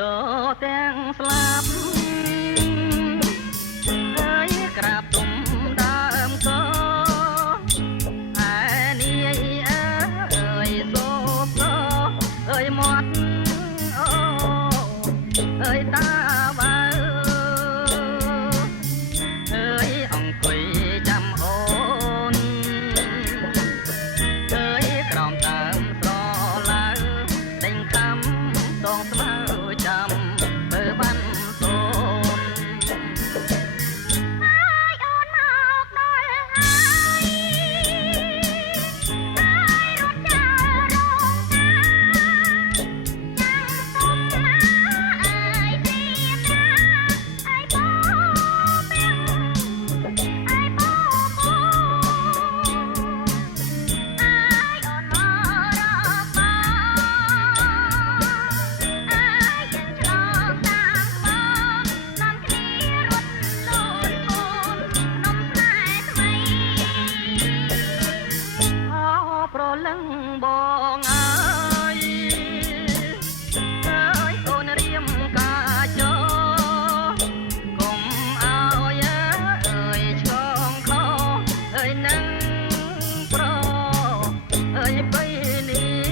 តទាំងស្លាប់ហើយក្រាបទុំដើមកអែនាយអើយសូបអើយមាត់អូអើយតាបើអើយអង្គុយចាំអូនអើយក្រោមដើមស្រឡាវដេញខំតងស្មៅចាំបើបានសូនហើយអូនមកដល់ហើយហើយរត់ចារងចាំទុំណាអើយទីណាអើយបោពីងអើយបោបោអើយអូនមករកបោប្រលឹងបងអើយអើយអូនរៀមកាចោកុំអើយអើយឆ្កងខោអើយនឹងប្រអើយបីនេះ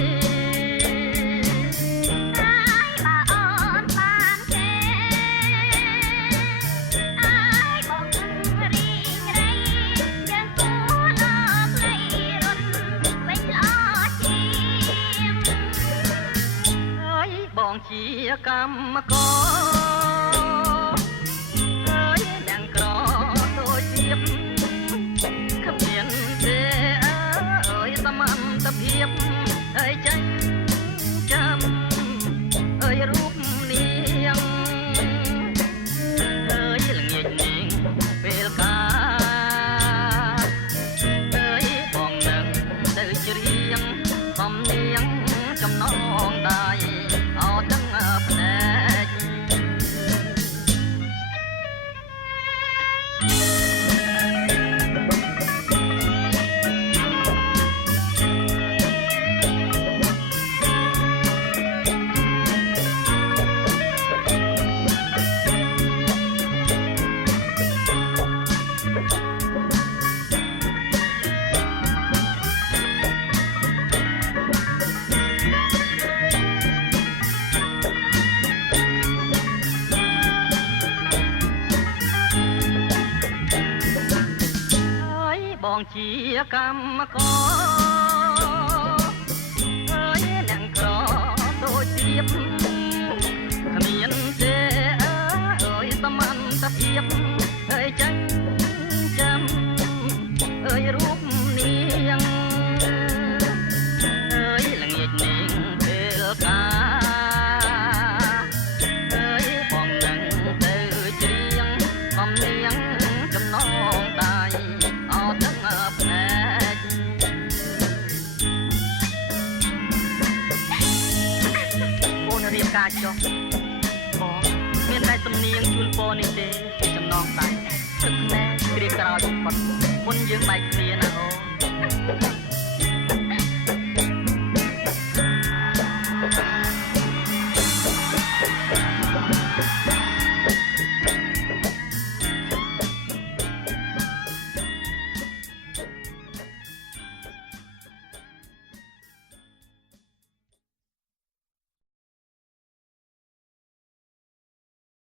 ហើយបើអូនបានទេអើយបងរីងរៃយើងគួរដល់ភ្លៃរត់បងជាកម្មករអើយទាំងក្រដូចជាគ្មានទេអើយសមត្ថភាពអើយចាញ់ចាំអើយរូបនាងអើយល្ងាចនាងពេលកាអើយបងនឹងទៅច្រៀងសំនៀងចំណងដៃអត់ដឹងភ្នែកបងជាកម្មករអើយអ្នកក្រដូចជាគ្មានទេអើយសមត្ថភាពអើយចាញ់ចាំអើយរូបនាងអើយល្ងាចនាងពេលកាអើយបងនឹងទៅច្រៀងសំនៀងចំណងដៃអត់ដឹងភ្នែកអូនរៀបការចុះបងមានតែសំនៀងជួលពរនេះទេចំណងដៃទឹកភ្នែកគ្រាក្រោយបំផុតមុនយើងបែកគ្នាណាអូន